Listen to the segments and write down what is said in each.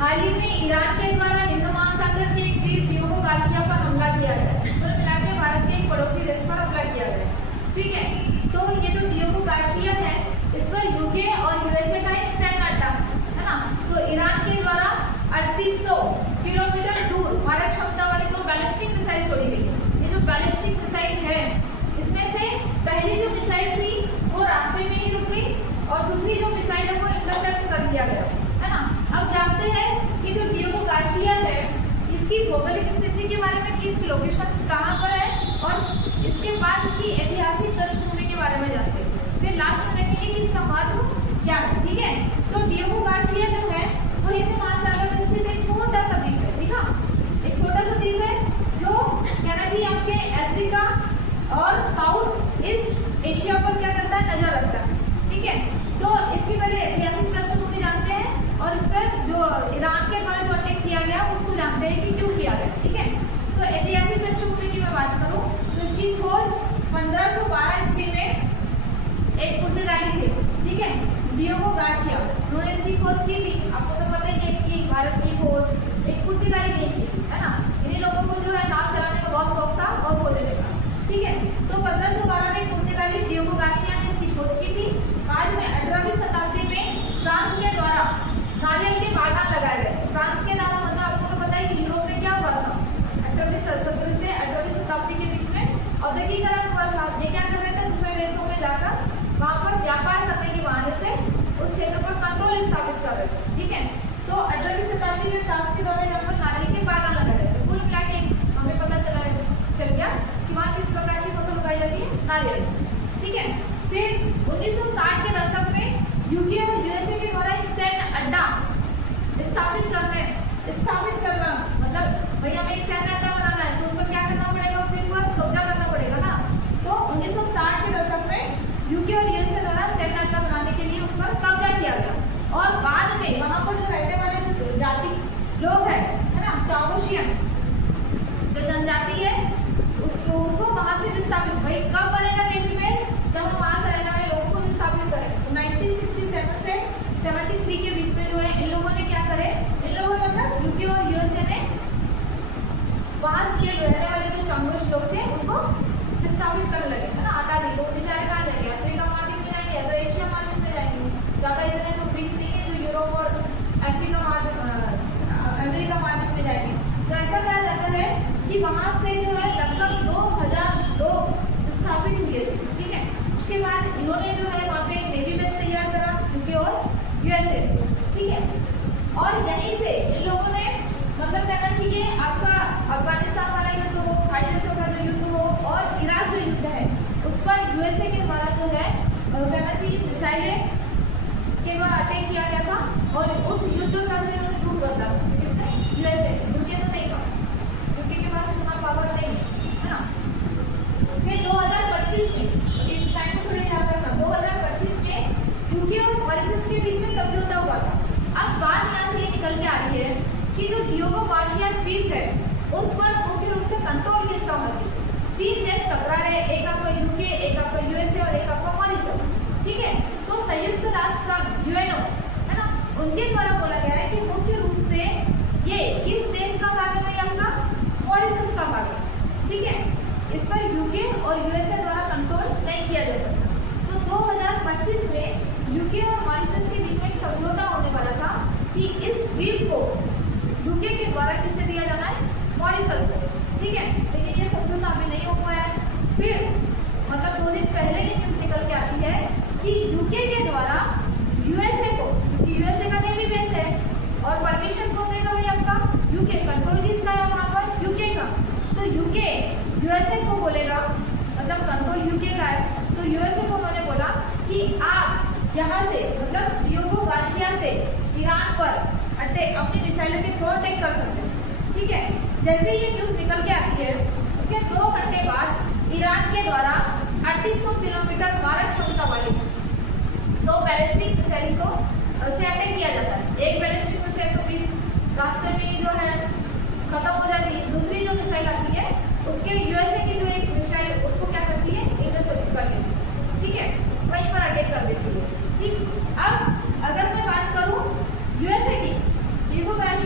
हाल ही में ईरान के द्वारा हिंद महासागर के एक द्वीप डियोगो गार्सिया पर हमला किया गया। कुल मिला के भारत के एक पड़ोसी देश पर हमला किया गया। ठीक है, तो ये जो डियोगो गार्सिया है इस पर यूके और यूएसए का एक सैन्य अड्डा है ना। तो ईरान के द्वारा 3800 किलोमीटर दूर मारक क्षमता वाली 2 बैलिस्टिक मिसाइल छोड़ी गई है। ये जो बैलिस्टिक मिसाइल है इसमें से पहली जो मिसाइल थी वो रास्ते में ही रुक गई और दूसरी जो मिसाइल है वो इंटरसेप्ट कर लिया गया है ना। अब जानते हैं कि जो डियोगो गार्सिया है इसकी भौगोलिक स्थिति के बारे में कि इसकी लोकेशन कहाँ पर है और इसके बाद इसकी ऐतिहासिक पृष्ठभूमि के बारे में जानते हैं। फिर लास्ट में देखेंगे कि इसका महत्व क्या है। ठीक है, तो डियोगो गार्सिया जो है वो हिंद महासागर में स्थित एक छोटा सा द्वीप है। ठीक है, एक छोटा सा द्वीप है जो कहना चाहिए आपके अफ्रीका और साउथ ईस्ट एशिया पर क्या करता है, नजर रखता है। ठीक है, तो इसकी पहले ऐतिहासिक पृष्ठभूमि जानते हैं और इस पर जो ईरान के द्वारा जो अटैक किया गया उसको जानते हैं कि क्यों किया गया। ठीक है, तो ऐतिहासिक पृष्ठभूमि की मैं बात करूं तो इसकी खोज 1512 ईस्वी में एक पुर्तगाली थे। ठीक है, डियोगो गार्सिया, उन्होंने इसकी खोज की थी। आपको तो पता ही है कि भारत की खोज एक पुर्तगाली ने की है ना। इन्हीं लोगों को जो है नाव चलाने का बहुत शौक था और खोजने का। ठीक है, तो 1512 में पुर्तगाली डियोगो गार्सिया ने इसकी खोज की थी। बाद में 18वीं शताब्दी में फ्रांस के द्वारा नारियल के बागान लगाए गए। फ्रांस के द्वारा मतलब आपको तो पता है कि यूरोप में क्या हुआ था, 18वीं सदी से 18वीं शताब्दी के बीच में औद्योगिकरण हुआ था। ये क्या कर रहे थे, दूसरे देशों में जाकर वहाँ पर व्यापार करने के बहाने से उस क्षेत्र पर कंट्रोल स्थापित कर रहे थे। ठीक है, तो 18वीं शताब्दी में फ्रांस के द्वारा यहाँ पर नारियल के बागान लगाए गए थे। कुल मिला के हमें पता चल गया कि वहाँ किस प्रकार की फसल उगाई जाती है, नारियल। ठीक है, फिर 1960 के दशक में यूके और यूएसए के द्वारा एक सैन्य अड्डा स्थापित करना मतलब भाई हमें एक सैन्य अड्डा बनाना है तो उस पर क्या करना पड़ेगा, उस दिन पर कब्जा करना पड़ेगा ना। तो 1960 के दशक में यूके और यूएसए द्वारा सैन्य अड्डा बनाने के लिए उस पर कब्जा किया गया और बाद में वहाँ पर जो रहने वाले जो जाति लोग है ना, चाओशियन जो जनजाति है उसको उनको वहाँ से विस्थापित, भाई कब बनेगा नेवी बेस, जब हम वहाँ से रहने वाले लोगों को विस्थापित करें। 1967 से 73 के बीच में जो है इन लोगों ने क्या करे, इन लोगों ने मतलब यूके और यूएसए ने वहाँ के रहने वाले जो चांगोश लोग थे उनको विस्थापित करने लगे है ना, हटा दी। तो बेचारे कहाँ जाएंगे, अफ्रीका महाद्वीप में जाएंगे या तो एशिया महाद्वीप में जाएंगे। ज़्यादा इतने तो बीच नहीं है जो यूरोप और अफ्रीका महाद्वीप अमेरिका महाद्वीप में जाएंगे। तो ऐसा कहा जाता है कि वहाँ से जो है लगभग 2000 लोग स्थापित हुए थे। ठीक है, उसके बाद इन्होंने जो है वहाँ पे एक नेवी बेस तैयार करा यूके और यूएसए। ठीक है, और यहीं से इन लोगों ने मतलब कहना चाहिए आपका अफगानिस्तान वाला युद्ध हो, खाड़ी देशों का जो युद्ध हो और इराक जो युद्ध है उस पर यूएसए के द्वारा जो है कहना चाहिए मिसाइलें के द्वारा अटैक किया गया था और उस युद्ध का जो इन्होंने रूप बदला था। किसने, यूएसए। यूके तो नहीं था, यूके के पास इतना पावर नहीं है ना। फिर 2025 में, इस टाइम को थोड़ा याद रखना, 2025 में यूके और मॉरिशस के बीच में समझौता हुआ था। अब बात यहाँ से ये निकल के आ रही है कि जो डियोगो गार्सिया द्वीप है उस पर मुख्य रूप से कंट्रोल किसका होना चाहिए। 3 देश टकरा रहे, एक आपका यूके, एक आपका यूएसए और एक आपका मॉरिशस। ठीक है, तो संयुक्त राष्ट्र संघ यूएनओ है ना, उनके द्वारा बोला गया है कि मुख्य रूप से ये किस देश का भाग है, आपका मॉरिशस का भाग है। ठीक है, इस पर यूके और यूएसए द्वारा कंट्रोल नहीं किया जा सकता। तो 2025 में यूके और मॉरिशस के बीच में एक समझौता होने वाला था कि इस द्वीप को यूके के द्वारा किसे दिया जाना है, मॉरिशस को। ठीक है, लेकिन ये समझौता अभी नहीं हो पाया है। फिर मतलब 2 दिन पहले ये न्यूज़ निकल के आती है कि यूके के द्वारा यूएसए को, क्योंकि यूएसए का नेवी बेस है और परमिशन कौन देगा भाई, आपका यूके। कंट्रोल किसका है वहाँ पर, यूके का। तो यूके यूएसए को बोलेगा, मतलब कंट्रोल यूके का है, तो यूएसए को उन्होंने बोला कि आप यहाँ से मतलब डियोगो गार्सिया से ईरान पर अटैक अपनी मिसाइलों के थ्रू अटैक कर सकते हैं। ठीक है, जैसे ये न्यूज़ निकल के आती है उसके 2 घंटे बाद ईरान के द्वारा 3800 किलोमीटर मारक क्षमता वाली 2 बैलिस्टिक मिसाइल को से अटैक किया जाता है। एक बैलिस्टिक मिसाइल तो 20 रास्ते में जो है खत्म हो जाती है, दूसरी जो मिसाइल आती है उसके यूएसए की जो एक मिसाइल उसको क्या करती है, इंटरसेप्ट कर देती है। ठीक है, वहीं पर अटैक कर देती है। ठीक, अब अगर मैं बात करूँ यूएसए की, डियोगो गार्सिया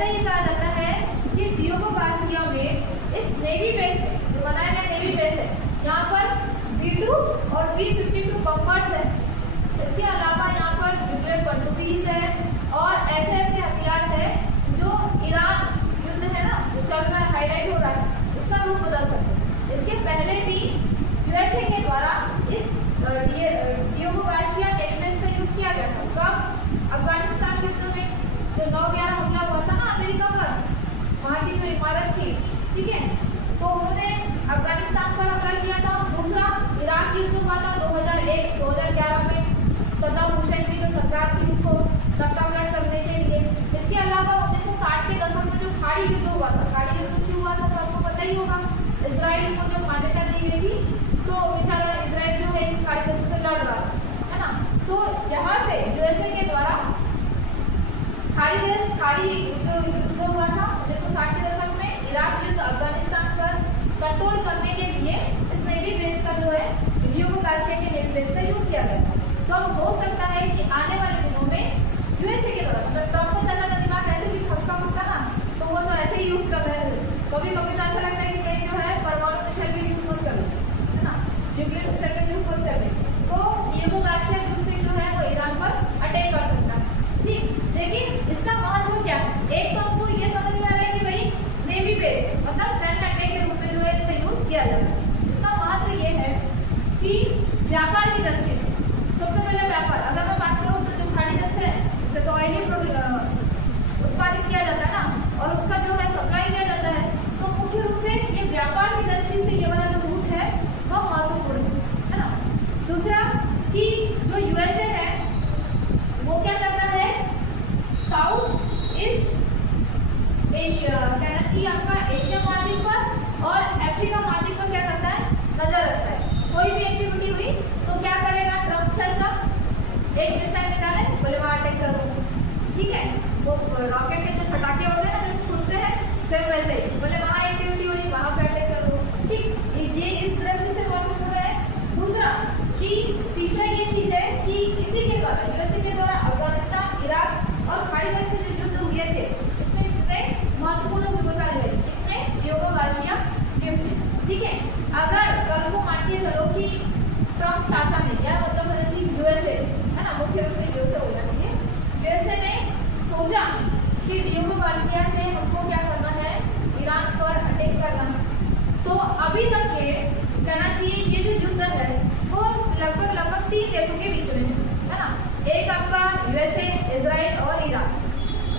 ऐसा ये कहा जाता है कि डियोगो गार्सिया में इस नेवी बेस में जो बनाया गया नेवी बेस है, यहाँ पर B2 और B-52 बम्बर्स है। इसके अलावा यहाँ पर न्यूक्लियर पनडुब्बीज है और ऐसे ऐसे हथियार है जो ईरान युद्ध है ना जो चल रहा है, हाईलाइट हो रहा है, इसका रूप बदल सकते हैं। इसके पहले भी यूएसए के द्वारा इस डियोगो गार्सिया नेवी बेस का यूज किया गया था। कब? अफगानिस्तान युद्ध में जो 9/11 हमला हुआ था ना अमेरिका पर, वहाँ की जो इमारत थी, ठीक है, तो उन्होंने अफगानिस्तान पर हमला किया था। दूसरा इराक युद्ध हुआ था 2001-2011 में, सद्दाम हुसैन की जो सरकार थी उसको तख्तापलट करने के लिए। इसके अलावा 1960 के दशक में जो खाड़ी युद्ध हुआ था, खाड़ी युद्ध क्यों हुआ था तो आपको पता ही होगा। इजराइल को जब मान्यता दी गई थी तो बेचारा इजराइल जो है खाड़ी देशों से लड़ रहा था, है ना। तो यहाँ से यूएसए के द्वारा खाड़ी जो युद्ध हुआ था 1960 के दशक में, इराक युद्ध, अफगानिस्तान पर कंट्रोल करने के लिए इस नेवी बेस का जो है डियोगो गार्सिया के नेवी बेस का यूज किया गया था। तो अब हो सकता है कि आने वाले दिनों में यूएसए के द्वारा, मतलब ट्रम्प को चला का दिमाग ऐसे भी खसका फसका ना, तो वो तो ऐसे ही यूज कर रहे हैं। कभी कभी तो ऐसा लगता है कि कहीं जो है परमाणु मिसाइल भी यूज मत कर ले, है ना, न्यूक्लियर मिसाइल का यूज मत कर ले, तो डियोगो गार्सिया युद्ध से जो है वो ईरान पर अटैक कर सकता है। ठीक, लेकिन इसका महत्व क्या है? एक तो आपको ये समझ में आ रहा है कि भाई नेवी बेस मतलब सैन्य अड्डे के रूप में जो है इसका यूज किया जाता है। इसका महत्व ये है कि व्यापार की दृष्टि से सबसे पहले व्यापार, अगर मैं बात करूँ तो जो खाड़ी देश है उससे तो ऑयल उत्पादित किया जाता है ना, और उसका जो है सप्लाई किया जाता है, तो मुख्य रूप से ये व्यापार की दृष्टि से ये वाला जो रूट है वह महत्वपूर्ण है ना। दूसरा कि जो यूएसए है वो क्या करता है, साउथ ईस्ट एशिया कहना चाहिए आपका एशिया महाद्वीप पर और अफ्रीका महाद्वीप पर क्या करता है, नजर रखता है। कोई भी एक्टिविटी हुई तो क्या करेगा ट्रम्प, चाचा एक मिसाइल निकाले, बोले वहाँ अटैक कर दो, ठीक है, वो रॉकेट के जो फटाके होते हैं ना जैसे फूटते हैं, सेम वैसे ही बोले वहाँ एक्टिविटी हुई वहाँ पे अटैक कर दो। ठीक, ये इस दृष्टि से महत्वपूर्ण है। दूसरा कि तीसरा ये चीज है कि इसी के द्वारा यूएसए के द्वारा अफगानिस्तान, इराक और खाड़ी देश के जो युद्ध हुए थे इसमें इसने महत्वपूर्ण भूमिका निभाई, इसने डियोगो गार्सिया गिफ्ट में, ठीक है। अगर कल को मान के चलो कि ट्रम्प चाचा ने, क्या मतलब होना चाहिए यूएसए, है ना, मुख्य रूप से यूएसए होना चाहिए, यूएसए ने सोचा कि डियोगो गार्सिया से हमको क्या करना है, ईरान पर अटैक करना है। तो अभी तक के कहना चाहिए ये जो युद्ध है वो लगभग 3 देशों के बीच में है ना। एक आपका यूएसए, इजराइल और ईरान।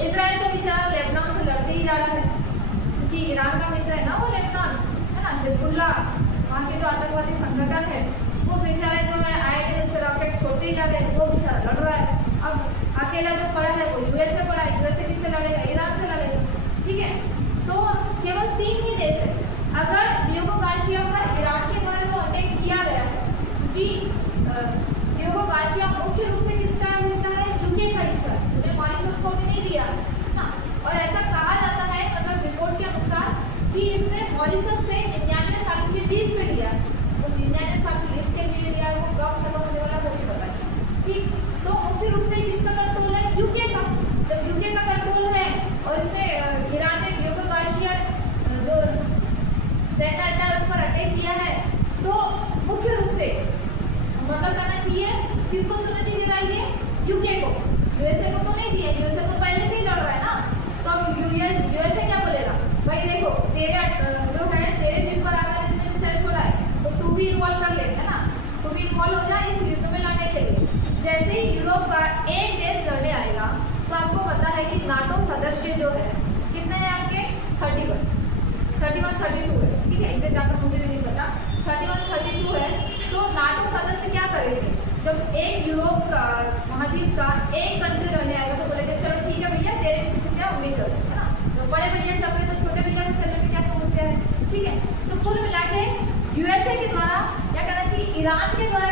इजराइल तो बेचारा लेबनान से लड़ते ही जा रहा है क्योंकि ईरान का मित्र है ना वो लेबनान, है ना, हिजबुल्ला, वहाँ के जो आतंकवादी संगठन है वो बेचारा जो है आए दिन उस पर रॉकेट छोड़ते ही जा रहे हैं, वो बेचारा लड़ रहा है। अब अकेला जो पड़ा है वो यूएसए पड़ा है, यूएसए किससे लड़ेगा, ईरान से लड़ेगा, ठीक है। तो केवल 3 ही देश है। अगर डियोगो गार्सिया पर ईरान के द्वारा जो अटैक किया गया है, क्योंकि डियोगो गार्सिया मुख्य रूप से किसका हिस्सा है, यूके का हिस्सा है, उन्हें मॉरिशस को भी नहीं दिया ना। और ऐसा कहा जाता है मतलब रिपोर्ट के अनुसार कि इसने मॉरिशस से 99 साल के लिए लीज पे लिया, तो 99 साल के लीज के लिए लिया, वो कब खत्म होने वाला वो नहीं पता है, ठीक। तो मुख्य रूप से किसका कंट्रोल है, यूके का। जब यूके का कंट्रोल है और इसने ईरान ने डियोगो गार्सिया जो सैन्य अड्डा उस पर अटैक किया है, तो मुख्य रूप से मतलब करना चाहिए किसको चुनौती दिलाई है, यूके को, यूएसए को तो नहीं दिया, यूएसए तो पहले से ही लड़ रहा है ना। तो अब यूएसए क्या बोलेगा, भाई देखो तेरे जो है तेरे द्वीप पर आकर इसने मिसाइल छोड़ा है तो तू भी इन्वॉल्व कर ले, है ना, तू भी इन्वॉल्व हो जा इस युद्ध में लड़ने के लिए। जैसे ही यूरोप का एक देश लड़ने आएगा तो आपको पता है कि नाटो सदस्य जो है कितने हैं आपके, 32 है, ठीक है, इसे ज़्यादा मुझे भी नहीं पता, 32 है। तो नाटो सदस्य क्या करेंगे, जब एक यूरोप का महाद्वीप का एक कंट्री लड़ने आएगा तो बोलेंगे चलो ठीक है भैया तेरे पीछे हम भी चलते, है ना। तो बड़े भैया चल रहे तो छोटे भैया को चलने में क्या समस्या है, ठीक है। तो कुल मिला के यूएसए के द्वारा या कहना चाहिए ईरान के द्वारा